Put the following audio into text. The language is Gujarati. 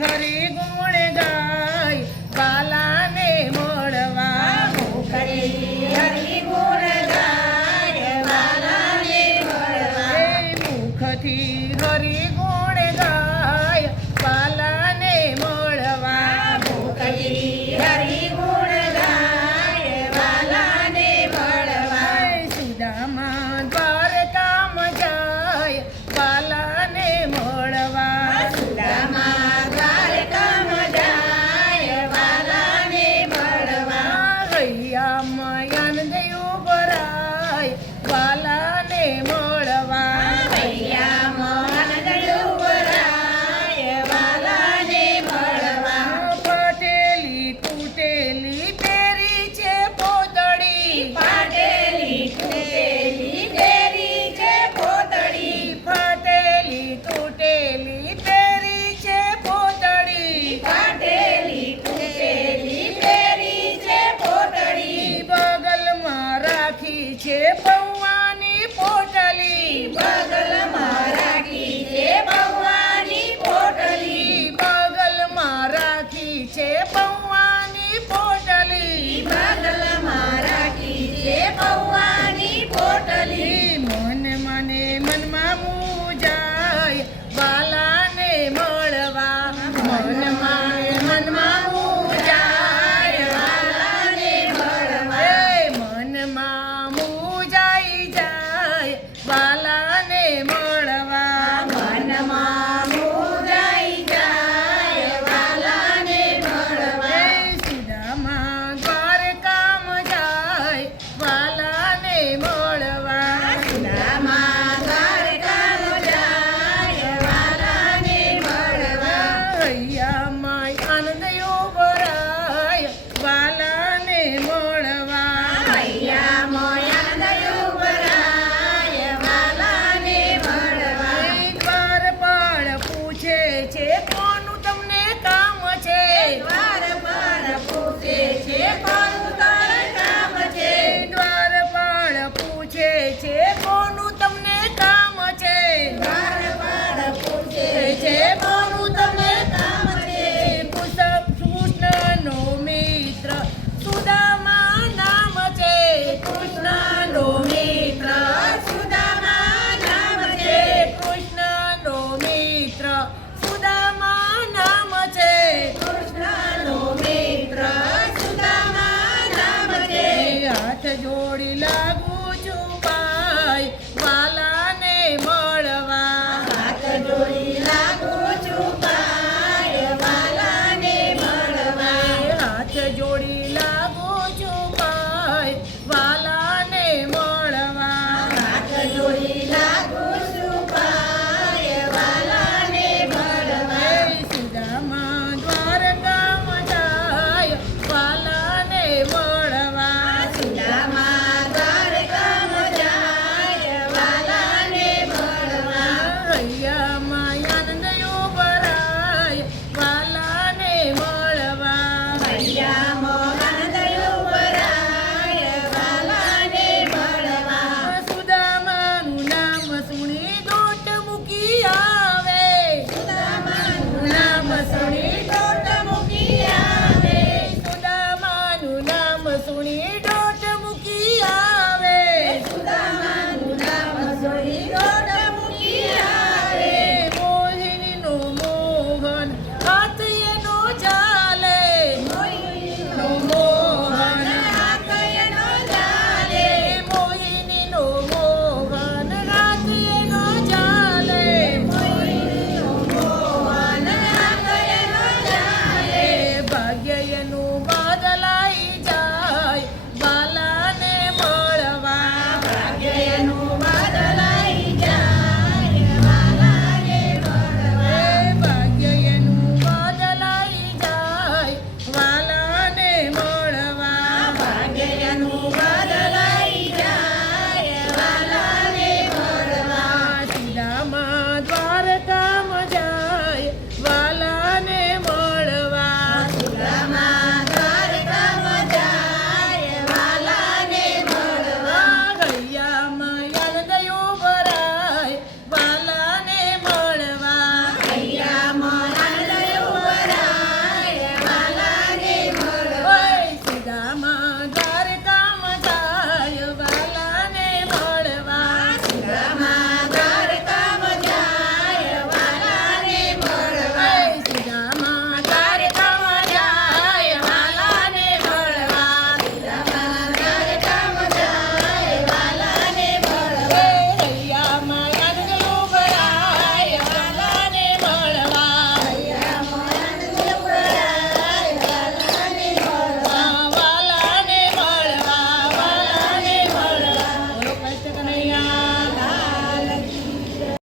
હરિ ગુણ ગાય વાલાને મળવા મુખથી હરિ ગુણ ગાય વાલાને મળવા મુખથી હરિ ગુણ ગાય વાલાને મળવા મુખથી હરિ ગુણ ગાય વાલાને મળવા સુદામા દ્વારકામાં જાય વાલાને મળવા સુદામા દ્વારકામાં જાય વાલાને મળવા હૈયામાં આનંદ ઉભરાય વાલાને મળવા હૈયામાં આનંદ ઉભરાય વાલાને મળવા ફાટેલી તૂટેલી પેરી છે પોતળી ફાટેલી તૂટેલી પેરી છે પોતળી ફાટેલી તૂટેલી પેરી છે પોતળી ફાટેલી તૂટેલી પેરી છે પોતળી બગલમાં રાખી છે પૌવાની પોટલી બગલમાં રાખી છે ભગવાની પોટલી બગલમાં રાખી છે પૌવાની પોટલી બગલમાં રાખી છે ભગવાની પોટલી મન મને મનમાં મૂજાય વાલાને મળવા મનમાં મૂજાય વાલાને મળવા મનમાં મૂજાઈ જાય વાલાને મળવા મનમાં મુજાઈ જાય વાલાને મળવા સુદામા દ્વારકામાં જાય વાલાને મળવા સુદામા દ્વારકામાં જાય વાલાને મળવા હૈયામાં આનંદ